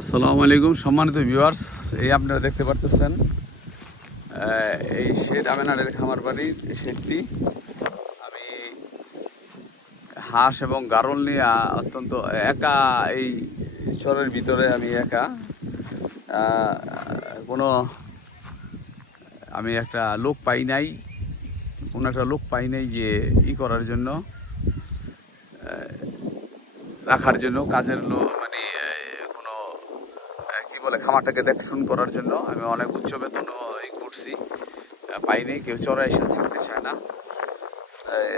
আসসালামু আলাইকুম সম্মানিত ভিউয়ার্স, এই আপনারা দেখতে পারতেছেন এই শেড আমেনারের খামার বাড়ির এই শেডটি। আমি হাঁস এবং গারল নিয়ে অত্যন্ত একা এই চরের ভিতরে আমি একা কোনো আমি একটা লোক পাই নাই, কোনো একটা লোক পাই নাই যে করার জন্য, রাখার জন্য, কাজের লোক মানে কোনো কি বলে খামারটাকে দেখশুন করার জন্য। আমি অনেক উচ্চ বেতনও করছি, পাইনি। কেউ চড়া এসে থাকতে চায় না,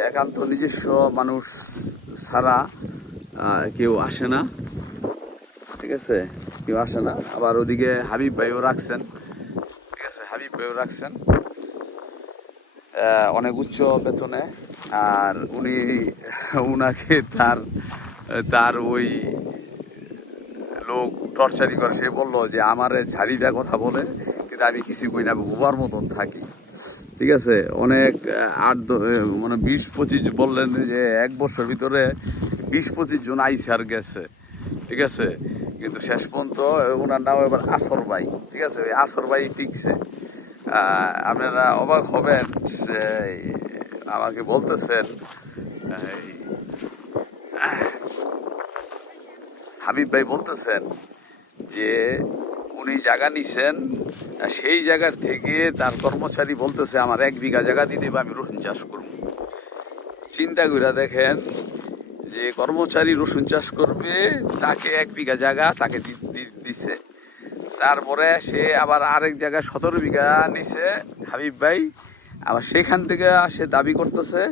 একান্ত নিজস্ব মানুষ ছাড়া কেউ আসে না, ঠিক আছে, কেউ আসে না। আবার ওদিকে হাবিব ভাইও রাখছেন, ঠিক আছে, হাবিব ভাইও রাখছেন অনেক উচ্চ বেতনে। আর উনাকে তার ওই লোক টর্চারি করে। সে বললো যে আমার ঝাড়ি দেওয়ার কথা বলে, কিন্তু আমি কিছু কই না, বোবার মতন থাকি, ঠিক আছে। অনেক 20-25 বললেন যে 1 বছর ভিতরে 20-25 জন আইসে আর গেছে, ঠিক আছে। কিন্তু শেষ পর্যন্ত ওনার নাম এবার আসর ভাই, ঠিক আছে, ওই আসর ভাই টিকছে। আপনারা অবাক হবেন, আমাকে বলতেছেন হাবিব ভাই বলতেছেন যে উনি জায়গা নিছেন, সেই জায়গার থেকে তার কর্মচারী বলতেছে আমার 1 বিঘা জায়গা দিতে বা আমি রসুন চাষ করব। চিন্তা করে দেখেন যে কর্মচারী রসুন চাষ করবে, তাকে 1 বিঘা জায়গা তাকে দিছে। তারপরে সে আবার আরেক জায়গায় 17 বিঘা নিছে হাবিব ভাই। আবার সেখান থেকে সে দাবি করতেছে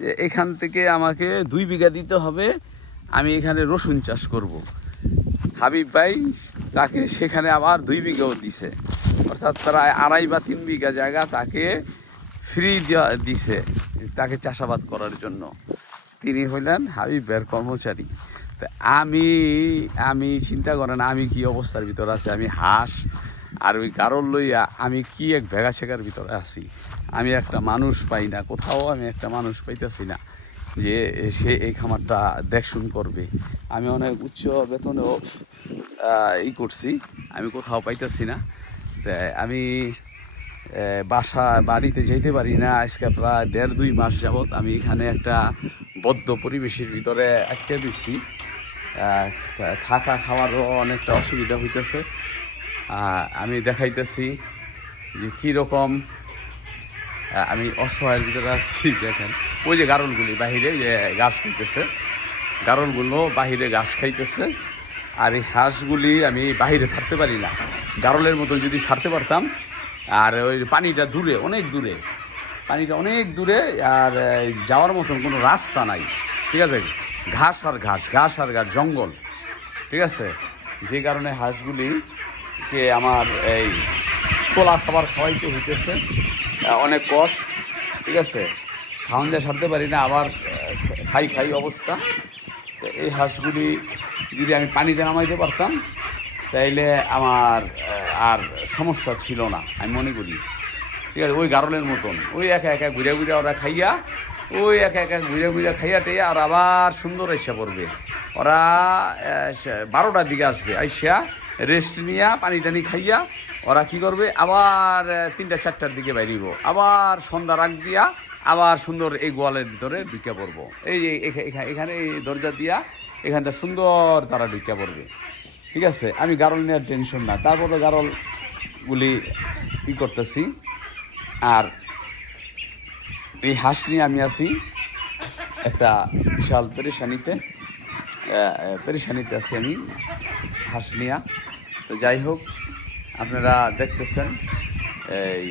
যে এখান থেকে আমাকে 2 বিঘা দিতে হবে, আমি এখানে রসুন চাষ করব। হাবিব ভাই তাকে সেখানে আবার 2 বিঘাও দিছে, অর্থাৎ তারা 2.5 বা 3 বিঘা জায়গা তাকে ফ্রি দিছে তাকে চাষাবাদ করার জন্য। তিনি হইলেন হাবিব ভাইয়ের কর্মচারী। তা আমি চিন্তা করেন আমি কি অবস্থার ভিতরে আছি। আমি হাঁস আর ওই গারল লইয়া আমি কি এক ভেগা শেখার ভিতরে আছি। আমি একটা মানুষ পাই না, কোথাও আমি একটা মানুষ পাইতেছি না যে সে এই খামারটা দেখশুন করবে। আমি অনেক উচ্চ বেতনেও করছি, আমি কোথাও পাইতেছি না। আমি বাড়িতে যেতে পারি না। আজকে প্রায় 1.5-2 মাস যাবৎ আমি এখানে একটা বদ্ধ পরিবেশের ভিতরে আটকে দিচ্ছি। থাকা খাওয়ারও অনেকটা অসুবিধা হইতেছে। আমি দেখাইতেছি যে কীরকম আমি অসহায়ের ভিতরে আসছি। দেখেন ওই যে গারলগুলি বাহিরে যে ঘাস খাইতেছে, গারলগুলো বাহিরে ঘাস খাইতেছে। আর এই হাঁসগুলি আমি বাহিরে ছাড়তে পারি না, গারলের মতন যদি ছাড়তে পারতাম। আর ওই পানিটা দূরে, অনেক দূরে, পানিটা অনেক দূরে, আর যাওয়ার মতন কোনো রাস্তা নাই, ঠিক আছে। ঘাস আর ঘাস, ঘাস আর ঘাস, জঙ্গল, ঠিক আছে। যে কারণে হাঁসগুলিকে আমার এই তোলা খাবার খাওয়াইতে হইতেছে, অনেক কষ্ট, ঠিক আছে। খাওয়ান যা সারতে পারি না, আবার খাই অবস্থা। তো এই হাঁসগুলি যদি আমি পানিতে নামাইতে পারতাম তাইলে আমার আর সমস্যা ছিল না, আমি মনে করি, ঠিক আছে। ওই গারলের মতন ওই একা একা ঘুরে ঘুরে ওরা খাইয়া, ওই একা একা ঘুরে ঘুরে খাইয়া টেয়া আর আবার সুন্দর আইসা পড়বে। ওরা 12টার দিকে আসবে, আইসা রেস্ট নিয়া পানি টানি খাইয়া ওরা কি করবে, আবার 3টা-4টার দিকে বাইরিব, আবার সন্ধ্যা রাগ দিয়া আবার সুন্দর এই গোয়ালের ভিতরে ঢুকে পড়বো। এই যে এখানে এই দরজা দিয়া এখানটা সুন্দর তারা ঢুকে পড়বে, ঠিক আছে। আমি গারল নেওয়ার টেনশন না। তারপরে গারলগুলি করতেছি। আর এই হাঁস নিয়ে আমি আছি একটা বিশাল পেরেশানিতে আছি আমি হাঁস নিয়া। তো যাই হোক, আপনারা দেখতেছেন এই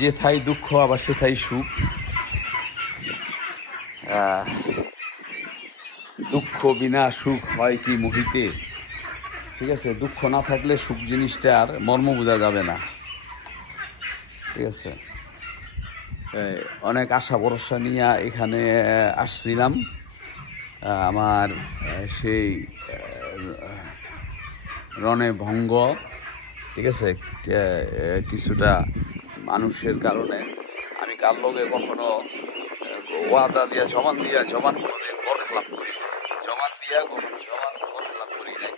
যেথায় দুঃখ আবার সেথায় সুখ। দুঃখ বিনা সুখ হয় কি মুহিতে, ঠিক আছে। দুঃখ না থাকলে সুখ জিনিসটার মর্ম বোঝা যাবে না, ঠিক আছে। অনেক আশা ভরসা নিয়ে এখানে আসছিলাম। আমার সেই রণে ভঙ্গ, ঠিক আছে, কিছুটা মানুষের কারণে আমি কার লগে কখনো ওয়াদা দিয়া জবান কোনোদিন বরখলাপ করি। জবান দিয়া কখনো জমান করলাম করি নাই।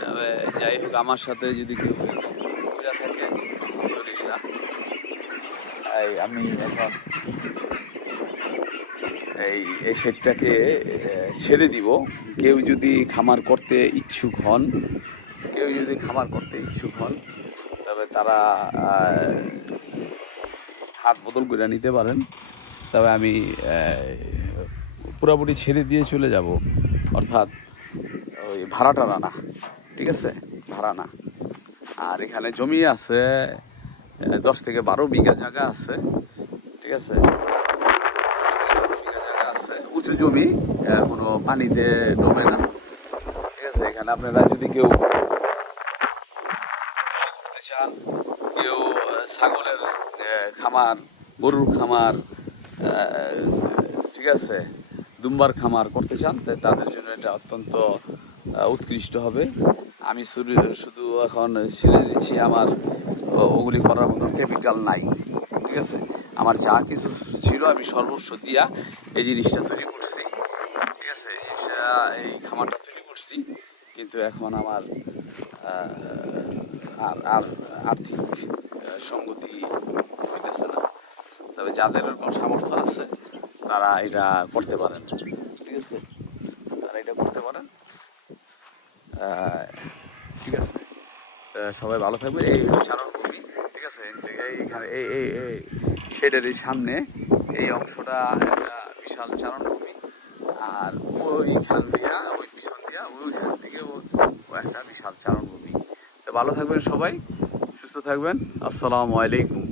তবে যাই হোক, আমার সাথে যদি কেউ এরকম কইরা থাকে আলহামদুলিল্লাহ। আমি এখন এই শেডটাকে ছেড়ে দিব। কেউ যদি খামার করতে ইচ্ছুক হন, তবে তারা হাত বদল করে নিতে পারেন। তবে আমি পুরোপুরি ছেড়ে দিয়ে চলে যাব, অর্থাৎ ওই ভাড়াটা না, ঠিক আছে, ভাড়া না। আর এখানে জমি আছে 10 থেকে 12 বিঘা জায়গা আছে, ঠিক আছে, 10 থেকে 12 বিঘা জায়গা আছে, উঁচু জমি, কোনো পানিতে ডোবে না, ঠিক আছে। এখানে আপনারা যদি কেউ করতে চান, কেউ ছাগলের খামার, গরুর খামার, ঠিক আছে, দুম্বার খামার করতে চান, তাদের জন্য এটা অত্যন্ত উৎকৃষ্ট হবে। আমি শুধু এখন ছেড়ে দিচ্ছি, আমার ওগুলি করার মতন ক্যাপিটাল নাই, ঠিক আছে। আমার যা কিছু ছিল আমি সর্বস্ব দিয়া এই জিনিসটা তৈরি করছি, ঠিক আছে, এই খামারটা তৈরি করছি। কিন্তু এখন আমার আর আর্থিক সঙ্গতি হইতেছে না। তবে যাদের এরকম সামর্থ্য আছে তারা এটা করতে পারেন, ঠিক আছে, তারা এটা করতে পারেন। ঠিক আছে, সবাই ভালো থাকবে। এই হলো চারণভূমি, ঠিক আছে। এইখানে এই শেডের এই সামনে এই অংশটা একটা বিশাল চারণভূমি, আর ওইখান দিয়া, ওই পিছন দিয়া, ওইখান থেকে ও একটা বিশাল চারণভূমি। তো ভালো থাকবেন সবাই, সুস্থ থাকবেন। আসসালামু আলাইকুম।